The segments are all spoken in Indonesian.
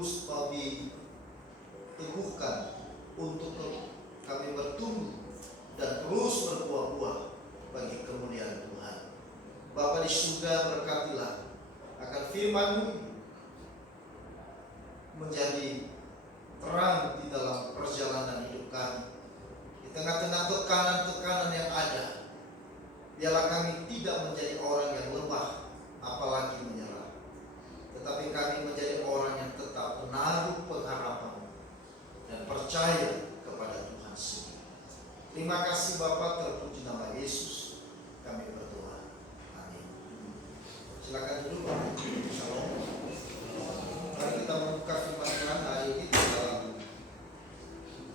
terus diteguhkan untuk kami bertumbuh dan terus berbuah-buah bagi kemuliaan Tuhan. Bapa di surga, berkatilah agar firman-Mu menjadi terang di dalam perjalanan hidup kami. Di tengah-tengah tekanan-tekanan yang ada, biarlah kami tidak menjadi orang yang lemah, apalagi menyerah. Tetapi kami menjadi orang yang tetap menaruh pengharapan dan percaya kepada Tuhan sendiri. Terima kasih Bapa, terpuji nama Yesus kami berdoa. Amin. Silakan duduk Bapak. Shalom. Mari kita membuka firman Tuhan hari ini dalam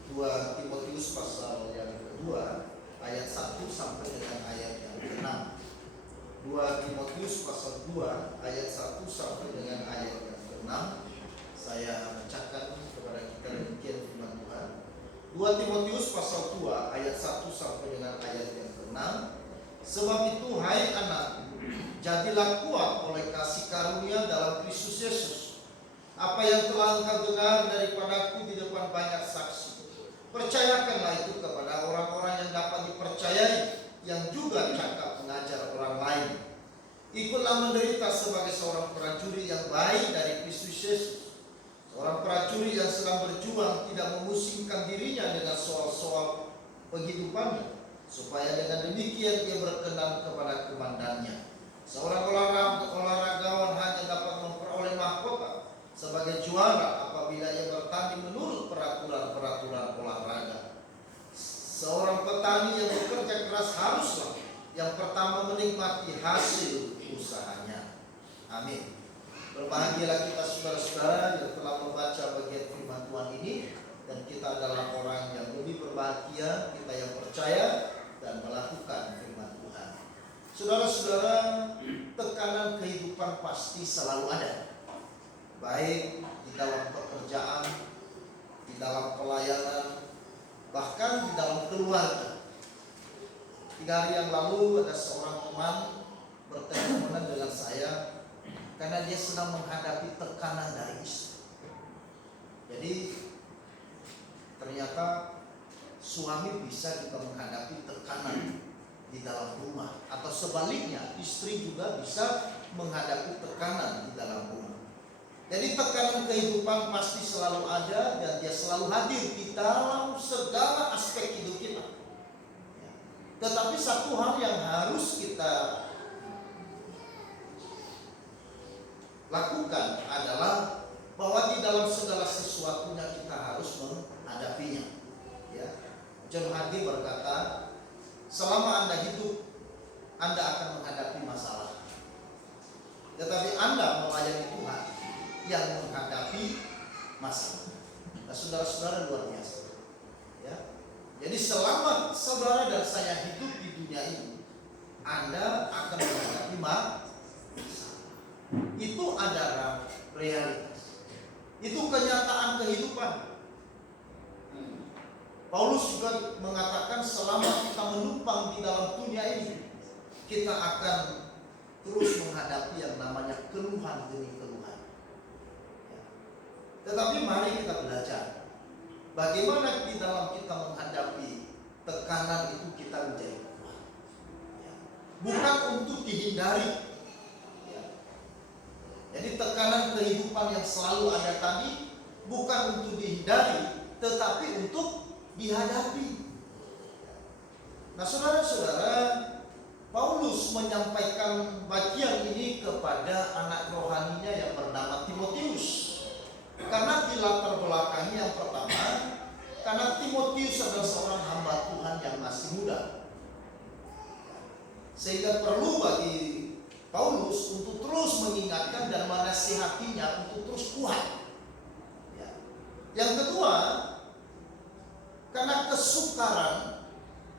2 Timotius pasal yang kedua ayat 1 sampai dengan ayat yang ke-6. 2 Timotius pasal 2 ayat 1 sampai dengan ayat yang ke-6. Saya bacakan kepada kita demikian firman Tuhan. 2 Timotius pasal 2 ayat 1 sampai dengan ayat yang ke-6. Sebab itu hai anak, jadilah kuat oleh kasih karunia dalam Kristus Yesus. Apa yang telah engkau dengar daripadaku di depan banyak saksi, percayakanlah itu kepada orang-orang yang dapat dipercayai, yang juga cakap mengajar orang lain. Ikutlah menderita sebagai seorang prajurit yang baik dari Kristus Yesus, seorang prajurit yang sedang berjuang, tidak memusingkan dirinya dengan soal-soal penghidupannya, supaya dengan demikian ia berkenan kepada komandannya. Seorang olahragawan hanya dapat memperoleh mahkota sebagai juara apabila ia bertanding menurut peraturan-peraturan olahraga. Seorang petani yang bekerja keras haruslah yang pertama menikmati hasil usahanya. Amin. Berbahagialah kita saudara-saudara yang telah membaca bagian firman Tuhan ini, dan kita adalah orang yang lebih berbahagia, kita yang percaya dan melakukan firman Tuhan. Saudara-saudara, tekanan kehidupan pasti selalu ada, baik di dalam pekerjaan, di dalam pelayanan, bahkan di dalam keluarga. 3 hari yang lalu ada seorang teman berteleponan dengan saya karena dia sedang menghadapi tekanan dari istri. Jadi ternyata suami bisa juga menghadapi tekanan di dalam rumah, atau sebaliknya istri juga bisa menghadapi tekanan di dalam rumah. Jadi tekanan kehidupan pasti selalu ada, dan dia selalu hadir di dalam segala aspek hidup kita. Tetapi satu hal yang harus kita lakukan adalah bahwa di dalam segala sesuatunya kita harus menghadapinya. Ya. John Hagee berkata, selama Anda hidup, Anda akan menghadapi masalah. Tetapi Anda melayani Tuhan yang menghadapi masalah. Nah, saudara-saudara, luar biasa. Ya. Jadi selama saudara dan saya hidup di dunia ini, Anda akan menghadapi masalah. Itu adalah realitas. Itu kenyataan kehidupan. Paulus juga mengatakan selama kita menumpang di dalam dunia ini, kita akan terus menghadapi yang namanya keluhan demi keluhan. Tetapi mari kita belajar bagaimana di dalam kita menghadapi tekanan itu kita menjadi kuat. Bukan untuk dihindari. Jadi tekanan kehidupan yang selalu ada tadi bukan untuk dihindari, tetapi untuk dihadapi. Nah, saudara-saudara, Paulus menyampaikan bagian ini kepada anak rohaninya yang bernama Timotius. Karena di latar belakangnya yang pertama, karena Timotius adalah seorang hamba Tuhan yang masih muda, sehingga perlu bagi Paulus untuk terus mengingatkan dan menasihatinya untuk terus kuat. Ya. Yang kedua, karena kesukaran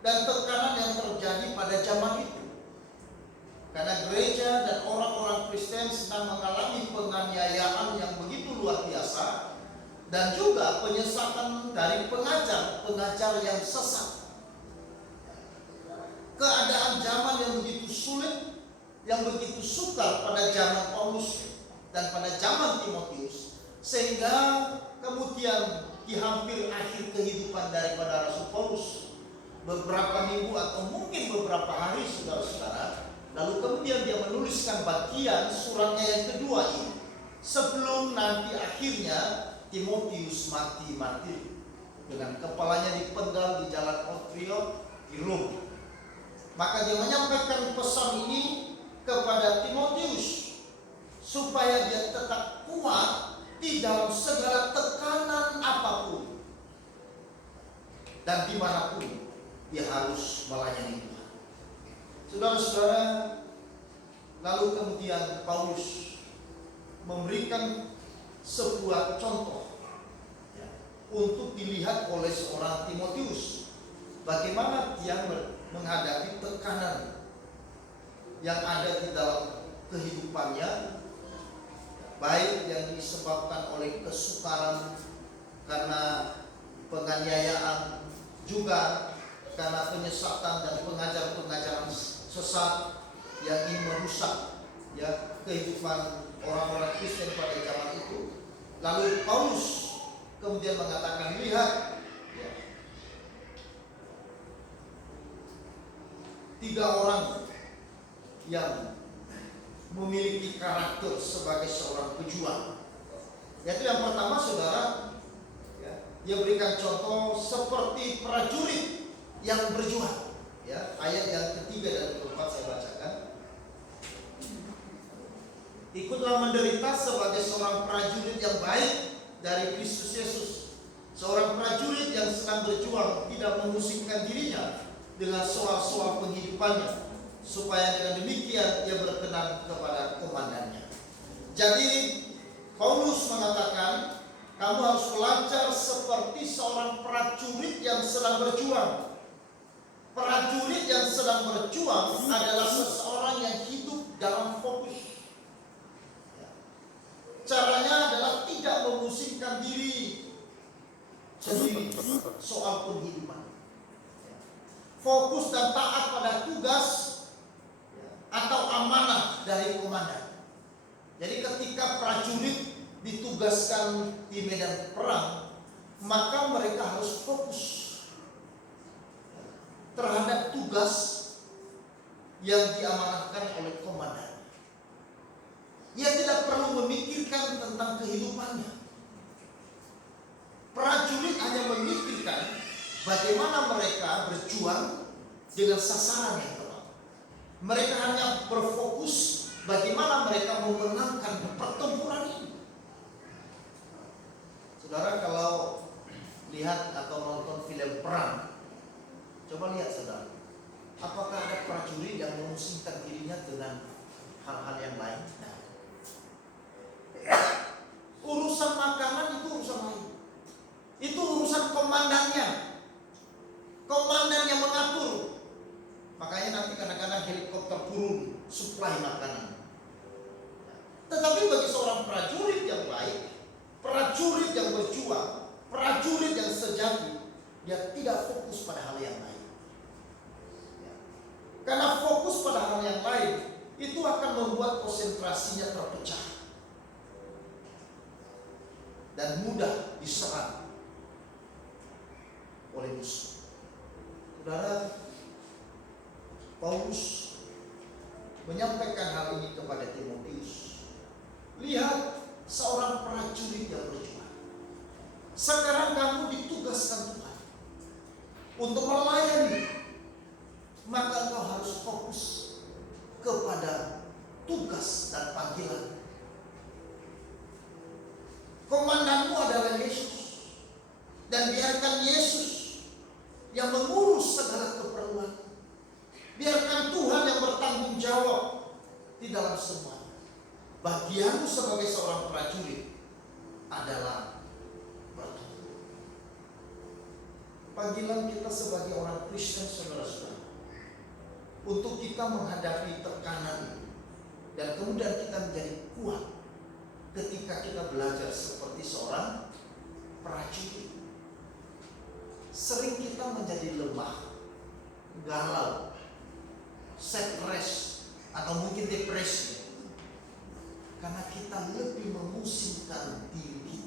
dan tekanan yang terjadi pada zaman itu. Karena gereja dan orang-orang Kristen sedang mengalami penganiayaan yang begitu luar biasa, dan juga penyesatan dari pengajar yang sesat. Keadaan zaman yang begitu sulit, yang begitu sukar pada zaman Paulus dan pada zaman Timotius, Sehingga kemudian di hampir akhir kehidupan daripada Rasul Paulus, beberapa minggu atau mungkin beberapa hari, saudara-saudara, lalu kemudian dia menuliskan bagian suratnya yang kedua ini, sebelum nanti akhirnya Timotius mati dengan kepalanya dipenggal di jalan Otrio di Rom. Maka dia menyampaikan pesan ini kepada Timotius supaya dia tetap kuat di dalam segala tekanan apapun dan dimanapun dia harus melayani Tuhan. Saudara-saudara, lalu kemudian Paulus memberikan sebuah contoh untuk dilihat oleh seorang Timotius, bagaimana dia menghadapi tekanan yang ada di dalam kehidupannya, baik yang disebabkan oleh kesukaran karena penganiayaan, juga karena penyesatan dan pengajaran-pengajaran sesat yang ingin merusak kehidupan orang-orang Kristen pada zaman itu. Lalu Paulus kemudian mengatakan, lihat, 3 orang yang memiliki karakter sebagai seorang pejuang. Yaitu yang pertama, saudara, dia berikan contoh seperti prajurit yang berjuang. Ayat yang ketiga dan keempat saya bacakan. Ikutlah menderita sebagai seorang prajurit yang baik dari Kristus Yesus, seorang prajurit yang sedang berjuang, tidak memusingkan dirinya dengan soal-soal penghidupannya, supaya dengan demikian dia berkenan kepada komandannya. Jadi Paulus mengatakan, kamu harus belajar seperti seorang prajurit yang sedang berjuang. Prajurit yang sedang berjuang adalah seseorang yang hidup dalam fokus. Caranya adalah tidak memusingkan diri sendiri soal penghidupan. Fokus dan taat pada tugas atau amanah dari komandan. Jadi ketika prajurit ditugaskan di medan perang, maka mereka harus fokus terhadap tugas yang diamanahkan oleh komandan. Ia tidak perlu memikirkan tentang kehidupannya. Prajurit hanya memikirkan bagaimana mereka berjuang dengan sasaran yang tepat. Mereka hanya berfokus bagaimana mereka memenangkan pertempuran ini. Saudara, kalau lihat atau nonton film perang, coba lihat saudara, apakah ada prajurit yang memusingkan dirinya dengan hal-hal yang lain? Urusan makanan itu urusan lain. Itu urusan komandannya. Komandan yang mengatur. Makanya nanti kadang-kadang helikopter turun suplai makanan. Tetapi bagi seorang prajurit yang baik, prajurit yang berjuang, prajurit yang sejati, dia tidak fokus pada hal yang lain. Karena fokus pada hal yang lain itu akan membuat konsentrasinya terpecah dan mudah diserang oleh musuh. Saudara, Paulus menyampaikan hal ini kepada Timotius. Lihat, seorang prajurit yang berjuang. Sekarang kamu ditugaskan Tuhan untuk melayani, maka engkau harus fokus kepada tugas dan panggilan. Komandanmu adalah Yesus, dan biarkan Yesus yang mengurus segala keperluan. Biarkan Tuhan yang bertanggung jawab di dalam semuanya. Bagianmu sebagai seorang prajurit adalah bertanggung. Panggilan kita sebagai orang Kristen, saudara-saudara, untuk kita menghadapi tekanan dan kemudian kita menjadi kuat ketika kita belajar seperti seorang prajurit. Sering kita menjadi lemah, galau, stres, atau mungkin depresi, karena kita lebih memusingkan diri kita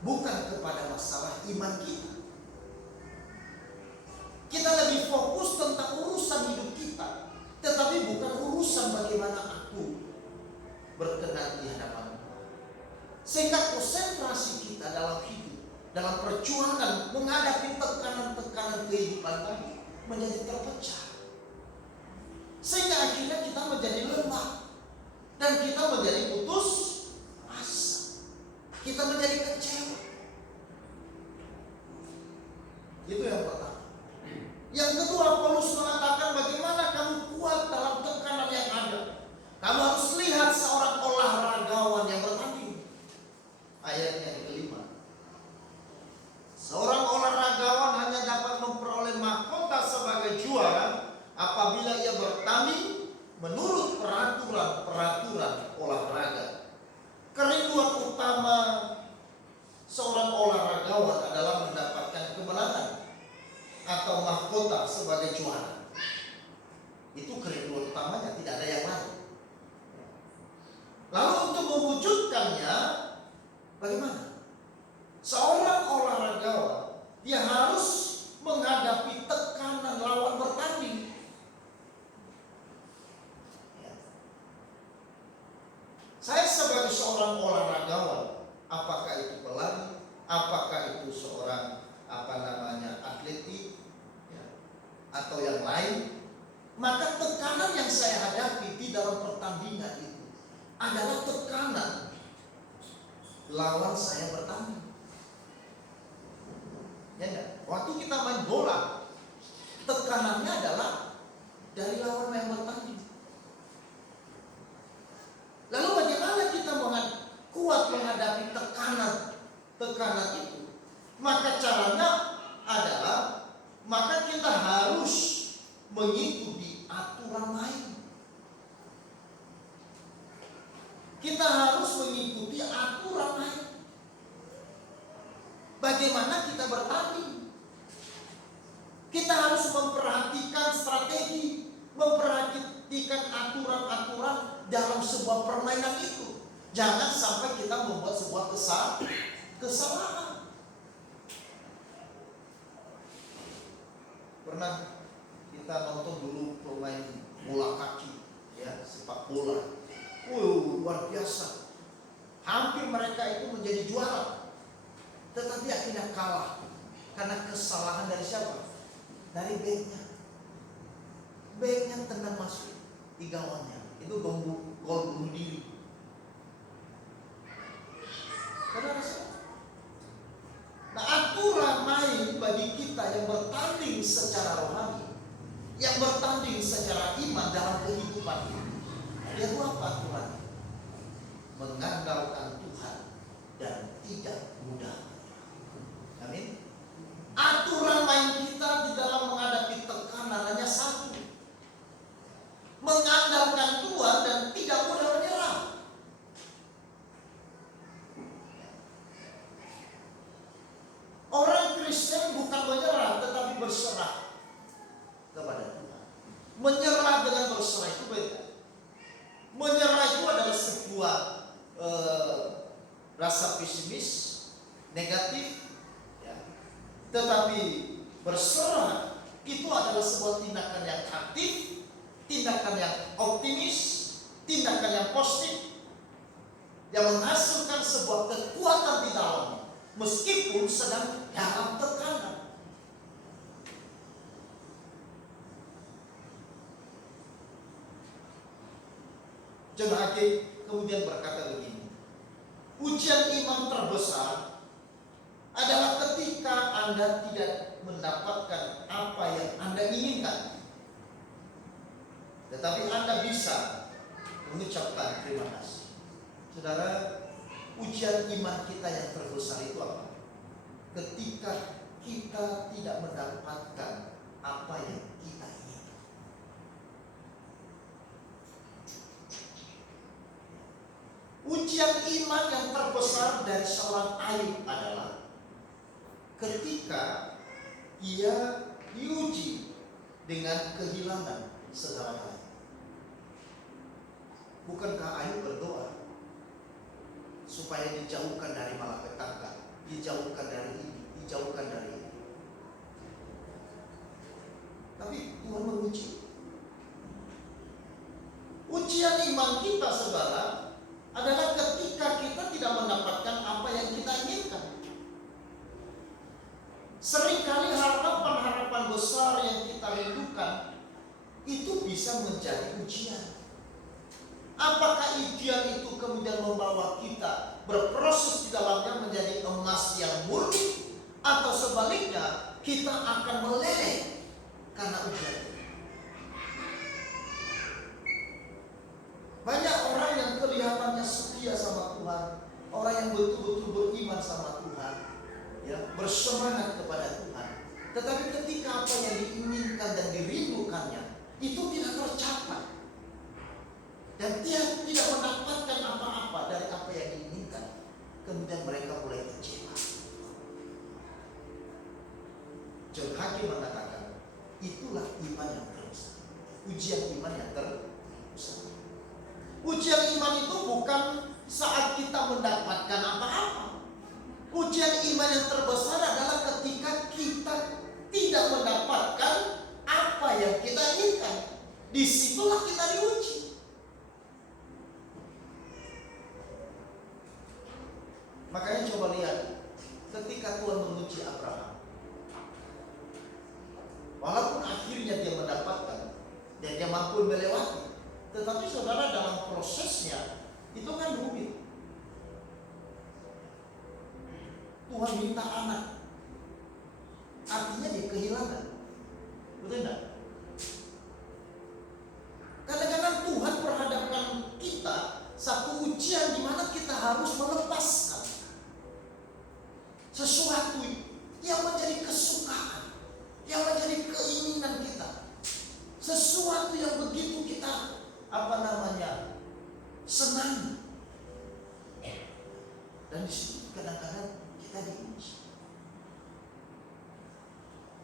bukan kepada masalah iman kita. Kita lebih fokus tentang urusan hidup kita, tetapi bukan urusan bagaimana aku berkenan di hadapan Allah. Sehingga konsentrasi kita dalam hidup, dalam perjuangan menghadapi tekanan-tekanan kehidupan tadi menjadi terpecah. Sehingga akhirnya kita menjadi lemah dan kita menjadi putus asa. Kita menjadi kecewa. Itu yang pertama. Yang kedua, Paulus mengatakan bagaimana kamu kuat dalam tekanan yang ada. Kamu harus lihat seorang olahragawan yang bertanding. Ayat yang kelima. Seorang olahragawan hanya dapat memperoleh mahkota sebagai juara apabila ia bertanding menurut peraturan olahraga. Kerinduan utama seorang olahragawan adalah mendapatkan kemenangan atau mahkota sebagai juara. Itu kerinduan utamanya, tidak ada yang lain. Lalu untuk mewujudkannya bagaimana? Seorang olahragawan dia harus menghadapi tekanan lawan bertanding. Saya sebagai seorang olahragawan, apakah itu pelari, apakah itu seorang atletik, atau yang lain, maka tekanan yang saya hadapi di dalam pertandingan itu adalah tekanan lawan saya bertanding. Ya enggak? Waktu kita main bola, tekanannya adalah dari lawan yang bertanding. Lalu bagaimana kita kuat menghadapi tekanan itu? Maka caranya adalah kita harus mengikuti aturan main. Kita harus mengikuti aturan main. Bagaimana kita bertanding? Kita harus memperhatikan strategi, memperhatikan aturan-aturan dalam sebuah permainan itu. Jangan sampai kita membuat sebuah kesalahan. Pernah kita nonton dulu pemain bola kaki, ya, sepak bola. Luar biasa. Hampir mereka itu menjadi juara. Tetapi akhirnya kalah karena kesalahan dari siapa? Dari backnya. Backnya tendang masuk di gawangnya. Itu gol bunuh diri. Karena nah, aturan main bagi kita yang bertanding secara rohani, yang bertanding secara iman dalam kehidupan ini, dia itu apa aturannya? Mengandalkan Tuhan dan tidak mudah. Amin. Aturan main kita di dalam menghadapi tekanan hanya satu: mengandalkan Tuhan dan tidak mudah menyerah. Orang Kristen bukan menyerah tetapi berserah kepada Tuhan. Menyerah dengan berserah itu beda. Menyerah itu adalah sebuah rasa pesimis, negatif, ya. Tetapi berserah itu adalah sebuah tindakan yang aktif, tindakan yang optimis, tindakan yang positif, yang menghasilkan sebuah kekuatan di dalamnya meskipun sedang dalam tekanan. John Hagee kemudian berkata begini, ujian iman terbesar adalah ketika Anda tidak mendapatkan apa yang Anda inginkan, tetapi Anda bisa mengucapkan terima kasih. Saudara, ujian iman kita yang terbesar itu apa? Ketika kita tidak mendapatkan apa yang kita inginkan. Ujian iman yang terbesar dari seorang Ayub adalah ketika ia diuji dengan kehilangan segalanya. Bukankah Ayub berdoa supaya dijauhkan dari malapetaka dijauhkan dari ini, dijauhkan dari ini. Tapi Tuhan menguji. Ujian iman kita, saudara, adalah ketika kita tidak mendapatkan apa yang kita inginkan. Seringkali harapan-harapan besar yang kita rindukan itu bisa menjadi ujian. Apakah ujian itu kemudian membawa kita berproses di dalamnya menjadi emas yang murni, atau sebaliknya kita akan meleleh karena ujian itu? Banyak orang yang kelihatannya setia sama Tuhan, orang yang betul-betul beriman sama Tuhan, ya, bersemangat kepada Tuhan. Tetapi ketika apa yang diinginkan dan dirindukannya itu tidak tercapai, dan dia tidak mendapatkan apa-apa dari apa yang diinginkan, kemudian mereka mulai kecewa. John Hakim mengatakan, itulah iman yang terbesar, ujian iman yang terbesar. Ujian iman itu bukan saat kita mendapatkan apa-apa. Ujian iman yang terbesar adalah ketika kita tidak mendapatkan apa yang kita inginkan. Disitulah kita diuji. Makanya coba lihat, ketika Tuhan menguji Abraham, walaupun akhirnya dia mendapatkan dan dia mampu melewati, tetapi saudara, dalam prosesnya itu kan rumit. Tuhan minta anak, artinya dia kehilangan. Betul tidak? Kadang-kadang Tuhan perhadapkan kita satu ujian di mana kita harus melepaskan sesuatu yang menjadi kesukaan, yang menjadi keinginan kita, sesuatu yang begitu kita senang. Dan di situ kadang-kadang kita diuji.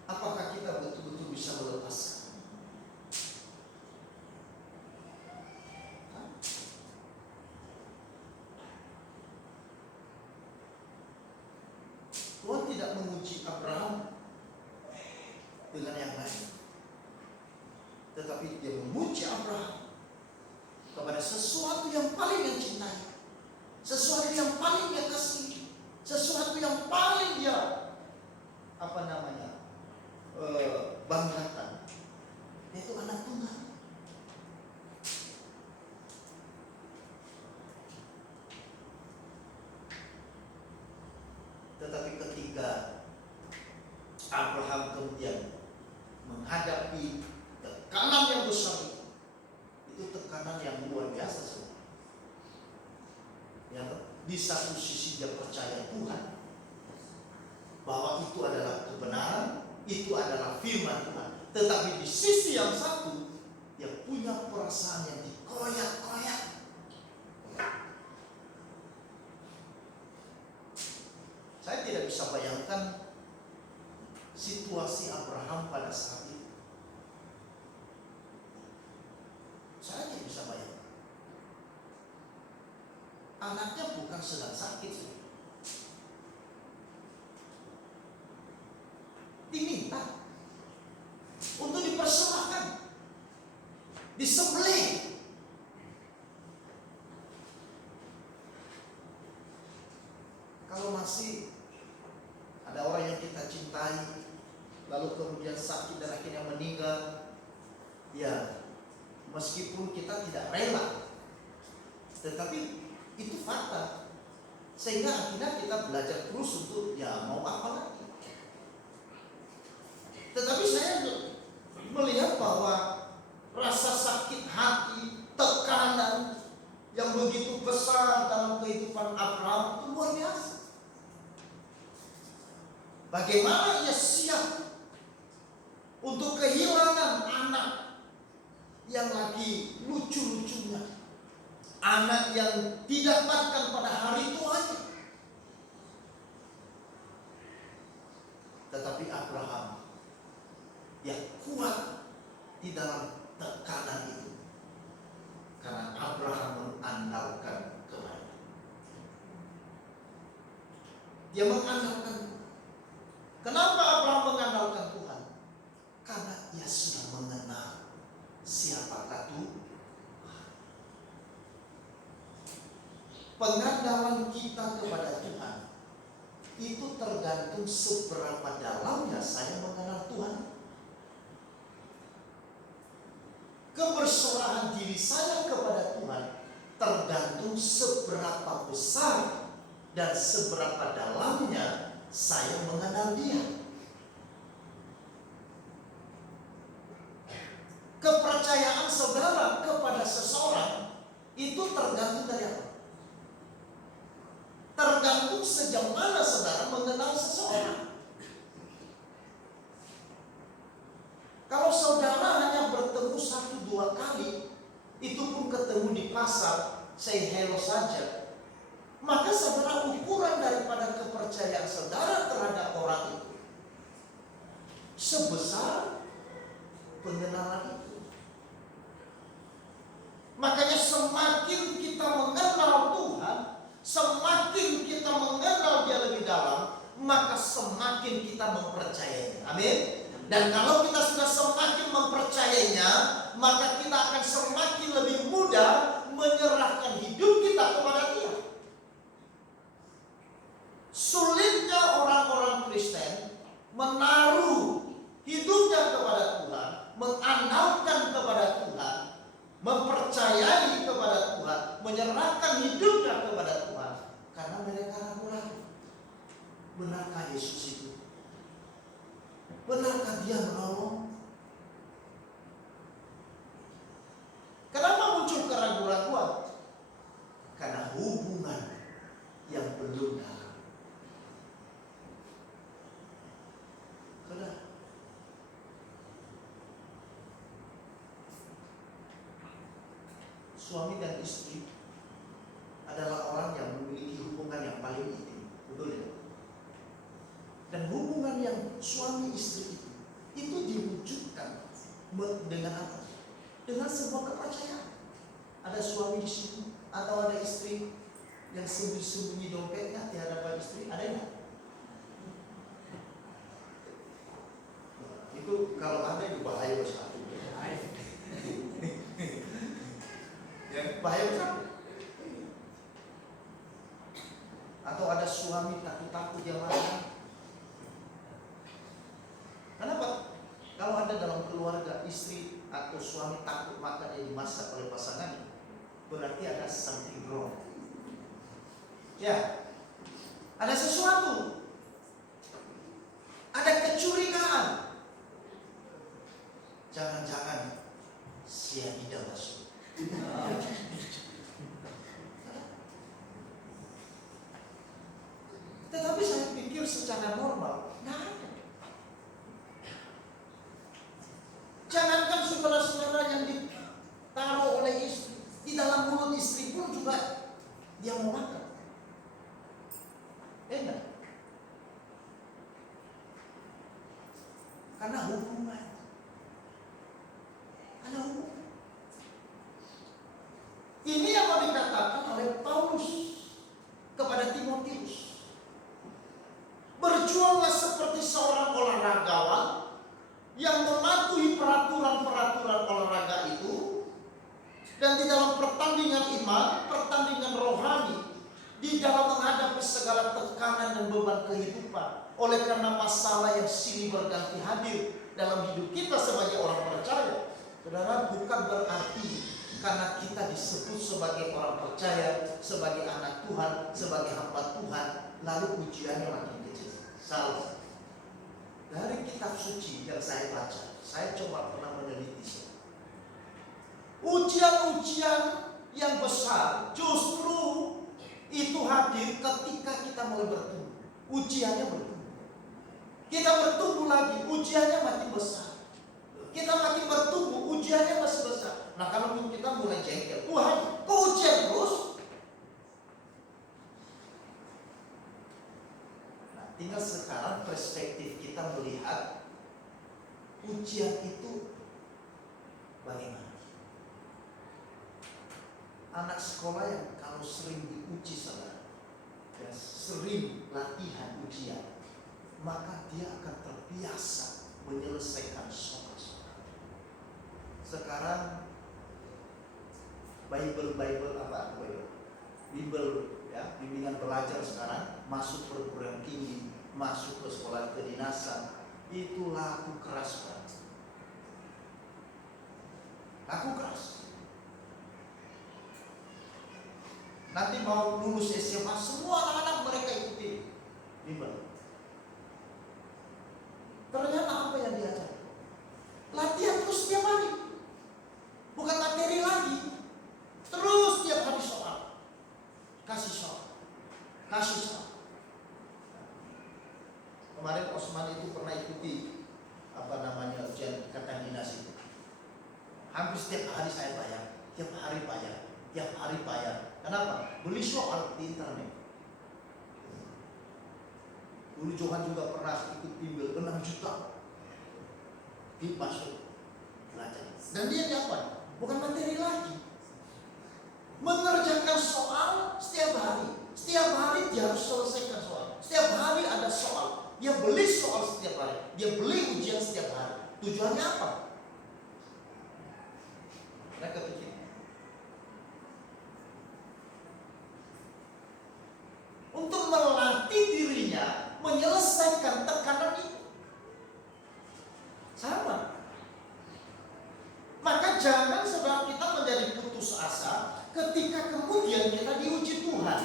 Apakah kita betul-betul bisa melepaskan? Tuhan tidak menguji Abraham dengan yang lain, tetapi dia menguji Abraham kepada sesuatu yang paling dia cintai, sesuatu yang paling dia kasih, sesuatu yang paling dia banggakan, yaitu anak tunggal. Tetapi ketika Abraham kemudian menghadapi tekanan yang besar, itu tekanan yang luar biasa semua. Yang di satu sisi dia percaya Tuhan bahwa itu adalah kebenaran, itu adalah firman Tuhan. Tetapi di sisi yang satu, dia punya perasaan yang dikoyak-koyak. Saya tidak bisa bayangkan situasi Abraham pada saat itu. Saya tidak bisa bayangkan. Anaknya bukan sedang sakit, diminta untuk dipersembahkan, disembelih. Kalau masih ada orang yang kita cintai, lalu kemudian sakit dan akhirnya meninggal, ya meskipun kita tidak rela, tetapi itu fakta. Sehingga akhirnya kita belajar terus untuk mau apa lagi. Tetapi saya melihat bahwa rasa sakit hati, tekanan yang begitu besar dalam kehidupan Abraham itu luar biasa. Bagaimana ia siap untuk kehilangan anak yang lagi lucu-lucunya, anak yang didapatkan pada hari tuanya. Tetapi Abraham yang kuat di dalam tekanan itu, karena Abraham mengandalkan kepada. Dia mengandalkan Tuhan. Kenapa Abraham mengandalkan Tuhan? Karena ia sudah mengenal siapakah Tuhan. Pengandalan kita kepada Tuhan itu tergantung seberapa dalamnya saya mengenal Tuhan. Keberserahan diri saya kepada Tuhan tergantung seberapa besar dan seberapa dalamnya saya mengenal Dia. Kepercayaan saudara kepada seseorang itu tergantung dari apa? Tergantung sejauh mana saudara mengenal seseorang. Kalau saudara hanya bertemu 1-2 kali, itu pun ketemu di pasar, say hello saja, maka saudara ukuran daripada kepercayaan saudara terhadap orang itu sebesar pengenalan itu. Makanya semakin kita mengenal Tuhan, semakin kita mengenal Dia lebih dalam, maka semakin kita mempercayainya. Amin. Dan kalau kita sudah semakin mempercayainya, maka kita akan semakin lebih mudah menyerahkan hidup kita kepada Dia. Sulitnya orang-orang Kristen menaruh hidupnya kepada Tuhan, mengandalkan kepada Tuhan, mempercayai kepada Tuhan, menyerahkan hidupnya kepada Tuhan, karena mereka ragu-ragu. Benarkah Yesus itu? Benarkah Dia menolong? Kenapa muncul keraguan-raguan? Karena hubungan yang belum dalam. Saudara, suami dan istri adalah orang yang memiliki hubungan yang paling intim, betul ya? Dan hubungan yang suami istri itu diwujudkan dengan apa? Dengan sebuah kepercayaan. Ada suami di sini atau ada istri yang sembunyi-sembunyi dompetnya di hadapan istri, ada enggak? Itu kalau ada itu bahaya besar. Ya, bahaya besar. Atau ada suami takut-takut yang marah. Kenapa? Kalau ada dalam keluarga istri atau suami takut maka dia dimasak oleh pasangan, berarti ada something wrong. Ya, ada sesuatu, ada kecurigaan. Jangan-jangan cyanida masuk. Tetapi saya pikir secara normal, nah, jangankan saudara-saudara yang ditaruh oleh istri, di dalam mulut istri pun juga dia mau makan. Enak. Karena hubungan. Ada hubungan. Ini yang mau dikatakan oleh Paulus kepada Timotius. Berjuanglah seperti seorang olahragawan yang mematuhi peraturan-peraturan olahraga itu, dan di dalam pertandingan iman, pertandingan rohani, di dalam menghadapi segala tekanan dan beban kehidupan. Oleh karena masalah yang silih berganti hadir dalam hidup kita sebagai orang percaya, saudara, bukan berarti karena kita disebut sebagai orang percaya, sebagai anak Tuhan, sebagai hamba Tuhan, lalu ujiannya makin kecil. Salah. Dari kitab suci yang saya baca, saya coba pernah meneliti. Ujian-ujian yang besar justru itu hadir ketika kita mulai bertumbuh. Ujiannya bertumbuh. Kita bertumbuh lagi, ujiannya makin besar. Kita makin bertumbuh, ujiannya masih besar. Nah, kalau kita mulai jengkel, Tuhan, kok ujian terus? Nah, tinggal sekarang perspektif kita melihat ujian itu bagaimana. Anak sekolah yang kalau sering diuji saudara, ya, sering latihan ujian, maka dia akan terbiasa menyelesaikan soal-soal. Sekarang Bible ya, bimbingan belajar sekarang, masuk perguruan tinggi, masuk ke sekolah kedinasan, itu laku keras banget. Laku keras. Nanti mau lulus SMA, semua anak-anak mereka ikuti bimbel. Ternyata apa yang diajar? Latihan terus setiap hari. Bukan materi lagi. Terus setiap hari soal. Kasih soal. Kasih soal. Kemarin Osman itu pernah ikuti ujian Katanginas itu. Hampir setiap hari saya bayar, tiap hari bayar. Kenapa? Beli soal di internet. Dulu Johan juga pernah ikut bimbel 6 juta. Masuk belajar. Dan dia dapat, bukan materi lagi. Mengerjakan soal setiap hari. Setiap hari dia harus selesaikan soal. Setiap hari ada soal. Dia beli soal setiap hari. Dia beli ujian setiap hari. Tujuannya apa? Mereka pikir untuk melatih dirinya menyelesaikan tekanan itu. Sama. Maka jangan saudara kita menjadi putus asa ketika kemudian kita diuji Tuhan.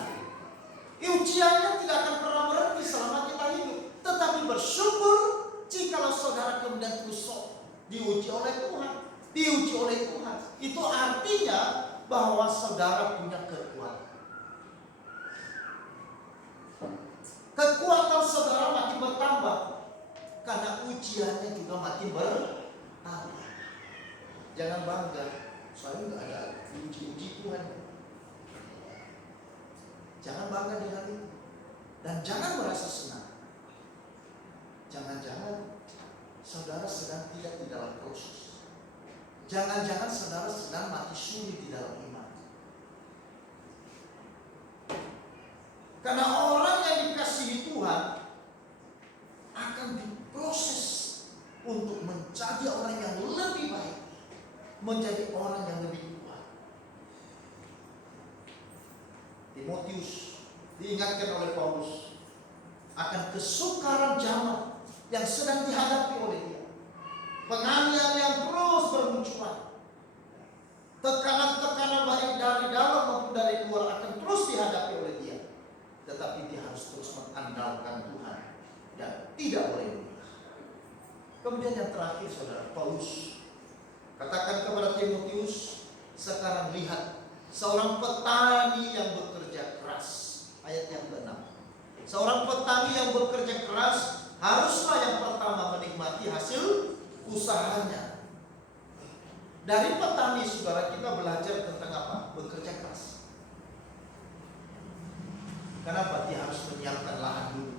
Ujiannya tidak akan pernah berhenti selama kita hidup. Tetapi bersyukur jikalau saudara kemudian terus diuji oleh Tuhan. Diuji oleh Tuhan. Itu artinya bahwa saudara punya kekuatan. Kekuatan saudara makin bertambah karena ujiannya juga makin bertambah. Jangan bangga, saya nggak ada uji Tuhan. Jangan bangga dengan itu. Dan jangan merasa senang. Jangan-jangan saudara sedang tidak di dalam proses. Jangan-jangan saudara sedang mati suri di dalam iman. Karena orang yang dikasihi Tuhan akan diproses untuk menjadi orang yang lebih baik, menjadi orang yang lebih kuat. Timotius diingatkan oleh Paulus akan kesukaran zaman yang sedang dihadapi oleh dia. Penganiayaan yang terus bermunculan. Tekanan-tekanan baik dari dalam maupun dari luar akan terus dihadapi oleh dia. Tetapi dia harus terus mengandalkan Tuhan dan tidak boleh menyerah. Kemudian yang terakhir saudara, Paulus katakan kepada Timotius, sekarang lihat seorang petani yang bekerja keras. Ayat yang ke-6. Seorang petani yang bekerja keras haruslah yang pertama menikmati hasil usahanya. Dari petani saudara kita belajar tentang apa? Bekerja keras. Kenapa? Dia harus menyiapkan lahan dulu.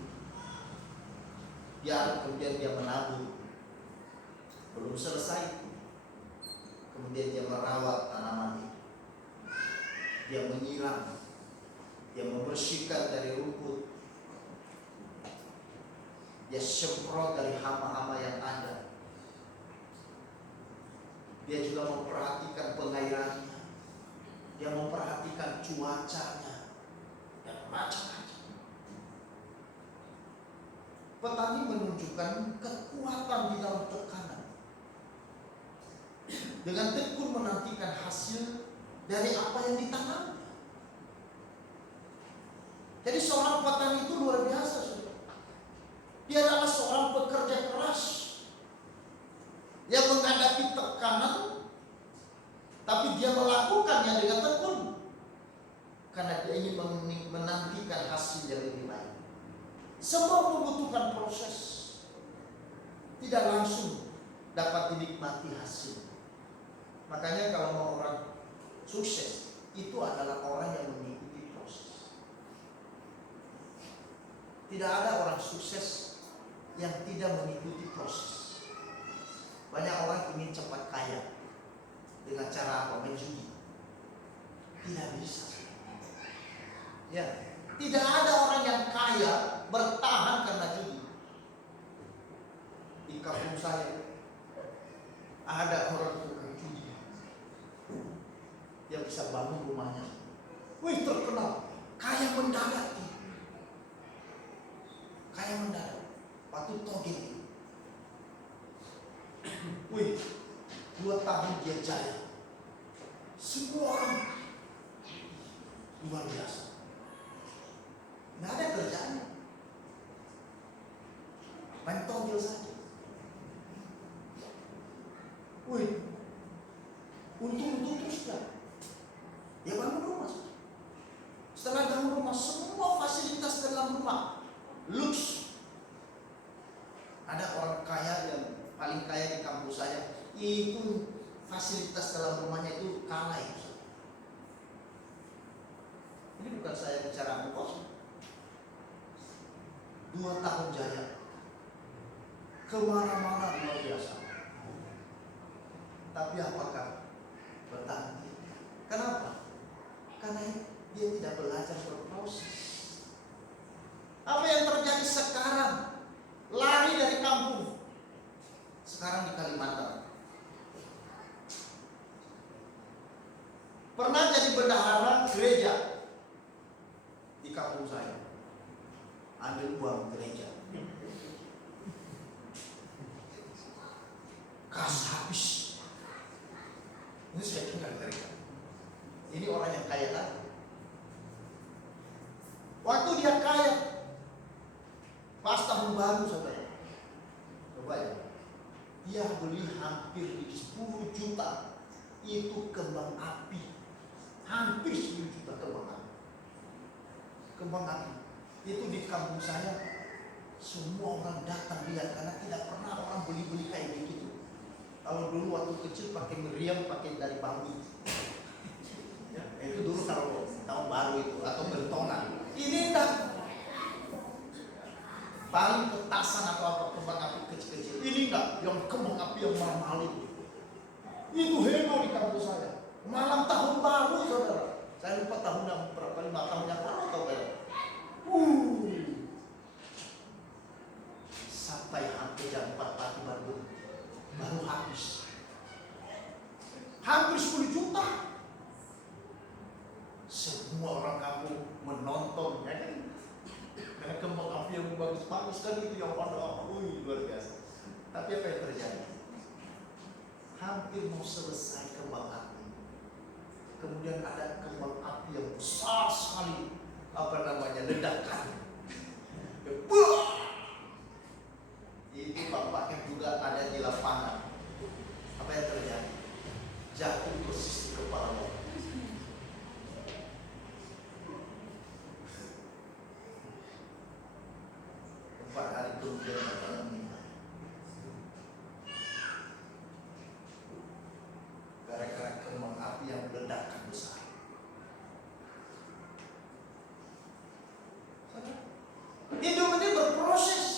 Kemudian dia menabur. Belum selesai, kemudian dia merawat tanaman itu. Dia menyiram. Dia membersihkan dari rumput. Dia semprot dari hama-hama yang ada. Dia juga memperhatikan pengairannya. Dia memperhatikan cuacanya. Dan macam-macam. Petani menunjukkan kekuatan di dalam tekanan. Dengan tekun menantikan hasil dari apa yang ditanam. Jadi seorang petani itu luar biasa, saudara. Dia adalah seorang pekerja keras yang menghadapi tekanan, tapi dia melakukannya dengan tekun karena dia ingin menantikan hasil yang lebih baik. Semua membutuhkan proses. Tidak langsung dapat dinikmati hasil. Makanya kalau mau orang sukses, itu adalah orang yang mengikuti proses. Tidak ada orang sukses yang tidak mengikuti proses. Banyak orang ingin cepat kaya dengan cara apa? Menjudi. Tidak bisa. Ya, Tidak ada orang yang kaya bertahan karena judi. Di kampung saya ada orang tukang judi yang bisa bangun rumahnya. Wih, terkenal, kaya mendadak. Kaya mendadak. Waktu togel. Wih, 2 tahun dia jaya. Semua orang luar biasa. Nggak ada kerjaannya, main togel saja. Wih, untung terus ya. Dia bangun rumah. Setelah bangun rumah, semua fasilitas dalam rumah lux. Ada orang kaya yang paling kaya di kampus saya, itu fasilitas dalam rumahnya itu kalah itu. Ini bukan saya bicara ongkos. 2 tahun jaya, kemana-mana luar biasa. Tapi apakah bertahan? Kenapa? Karena dia tidak belajar berproses. Apa yang terjadi sekarang? Lari dari kampung. Sekarang di Kalimantan. Pernah jadi bendahara gereja di kampung saya. Ambil uang gereja, kas habis. Ini saya tinggal gereja. Ini orang yang kaya kan? Waktu dia kaya, pas tahun baru saudara, coba ya, dia beli hampir 10 juta itu kembang api, hampir 10 juta kembang api. Kembang api itu di kampung saya, semua orang datang lihat karena tidak pernah orang beli kayak begitu. Kalau dulu waktu kecil pakai meriam, pakai dari bambu. Ya, itu dulu kalau tahun baru itu atau bentonan. Ini enggak, paling petasan atau apa kembang api kecil-kecil. Ini enggak, yang kembang api yang mahal itu. Itu heboh di kampung saya. Malam tahun baru saudara. Saya lupa tahun yang berapa, 5 tahun yang lalu atau berapa. Sampai hampir jam 4 pagi baru habis. Hampir 10 juta. Semua orang kampung menonton, ya kan? Karena kembang api yang bagus-bagus kan itu yang pada luar biasa. Tapi apa yang terjadi? Hampir mau selesai kembang api. Kemudian ada kembang api yang besar sekali, ledakan. Itu bapaknya juga ada di lapangan. Apa yang terjadi? Jatuh persis di kepala bapak. 4 hari kemudian bapaknya meninggal. Gara-gara kembang api yang ledakan besar. Hidup ini berproses.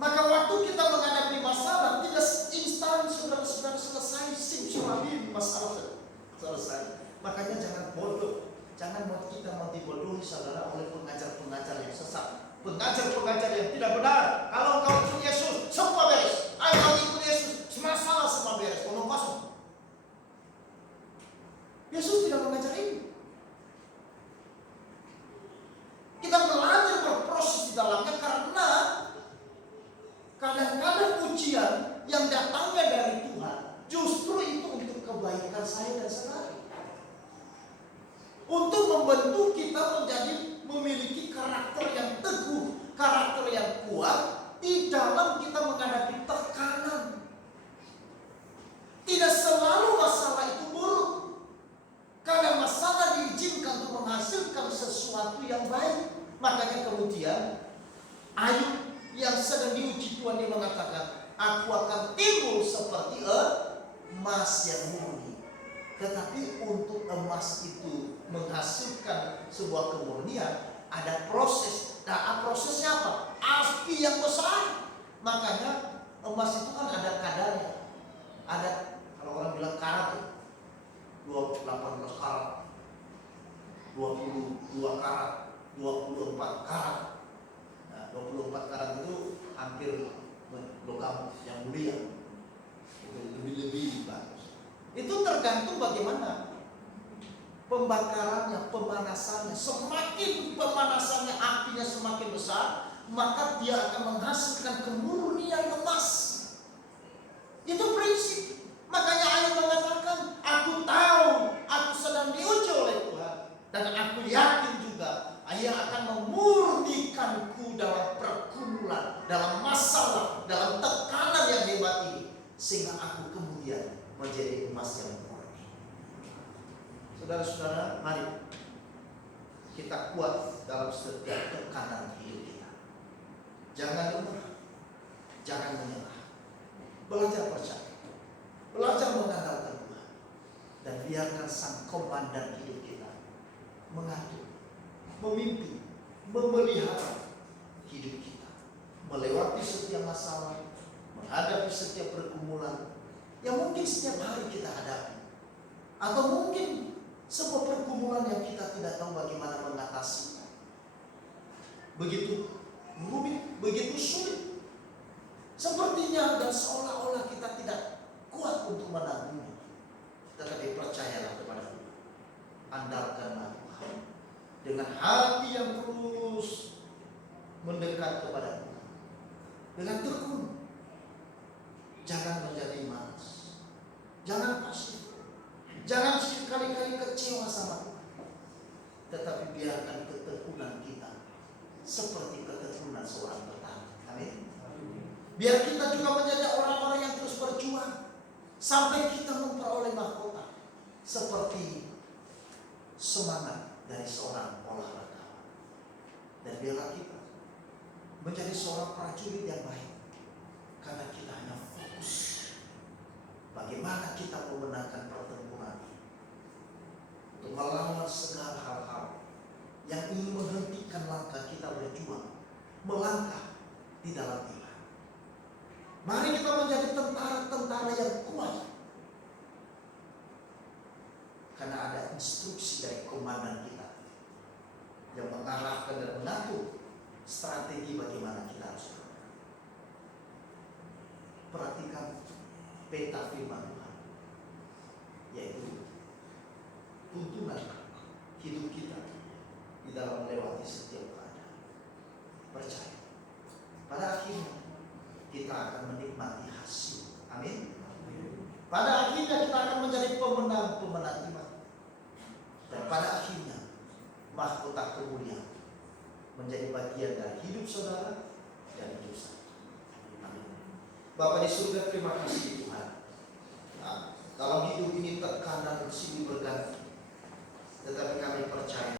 Maka waktu kita menghadapi masalah, tidak instan saudara-saudara selesai simsalabim masalah selesai. Makanya jangan bodoh, jangan kita mau dibodohi saudara oleh pengajar-pengajar yang sesat, pengajar-pengajar yang tidak benar. Kalau engkau ikut Yesus, semua beres. Kalau ikut Yesus, masalah semua beres. Ngomong kosong. Yesus tidak mengajar ini. Kita belajar berproses di dalamnya karena kadang-kadang ujian yang datangnya dari Tuhan justru itu untuk kebaikan saya dan saudara. Untuk membentuk kita menjadi memiliki karakter yang teguh, karakter yang kuat di dalam kita menghadapi tekanan. Tidak selalu masalah itu buruk. Kadang masalah diizinkan untuk menghasilkan sesuatu yang baik. Makanya kemudian Ayub yang sedang diuji Tuhan, dia mengatakan, aku akan timbul seperti emas yang murni. Tetapi untuk emas itu menghasilkan sebuah kemurnian, ada proses. Nah, prosesnya apa? Api yang besar. Makanya emas itu kan ada kadarnya. Ada, kalau orang bilang karat, 18 karat. 22 karat, 24 karat. Nah, 24 karat itu hampir logam yang mulia. Itu lebih bagus. Itu tergantung bagaimana pembakarannya, pemanasannya. Semakin pemanasannya, apinya semakin besar, maka dia akan menghasilkan kemurnian emas. Itu prinsip. Makanya Ayub mengatakan, aku tahu aku sedang diuji oleh Tuhan, dan aku yakin juga Ia akan memurnikanku dalam pergumulan, dalam masalah, dalam tekanan yang hebat ini, sehingga aku kemudian menjadi emas yang murni. Saudara-saudara, mari kita kuat dalam setiap tekanan hidup kita. Jangan lemah, jangan menyerah. Belajar percaya, belajar mengandalkan Tuhan, dan biarkan Sang Komandan hidup kita mengatur, memimpin, memelihara hidup kita, melewati setiap masalah, menghadapi setiap pergumulan yang mungkin setiap hari kita hadapi, atau mungkin sebuah pergumulan yang kita tidak tahu bagaimana mengatasinya. Begitu rumit, begitu sulit, sepertinya dan seolah-olah kita tidak kuat untuk menanggungnya. Tetapi percayalah kepada Tuhan, andalkanlah Tuhan dengan hati yang terus mendekat kepada Tuhan, dengan tekun. Jangan menjadi malas, jangan pasif, jangan sekali-kali kecewa sama Tuhan, tetapi biarkan ketekunan kita seperti ketekunan seorang petani. Amin. Biar kita juga menjadi orang-orang yang terus berjuang sampai kita memperoleh mahkota, seperti semangat dari seorang olahragawan. Dan biarlah kita menjadi seorang prajurit yang baik, karena kita hanya fokus bagaimana kita memenangkan pertempuran ini, untuk melawan segala hal-hal yang ingin menghentikan langkah kita berjuang, melangkah di dalam iman. Mari kita menjadi tentara-tentara yang kuat, karena ada instruksi dari komandan kita yang mengarahkan dan mengatur strategi bagaimana kita harus berperang. Perhatikan peta firman Tuhan, yaitu tuntunan hidup kita di dalam melewati setiap keadaan. Percaya, pada akhirnya kita akan menikmati hasil. Amin. Pada akhirnya kita akan menjadi pemenang-pemenang iman. Dan pada akhirnya mahkota kemuliaan menjadi bagian dari hidup saudara dan hidup saya. Amin. Bapa di surga, terima kasih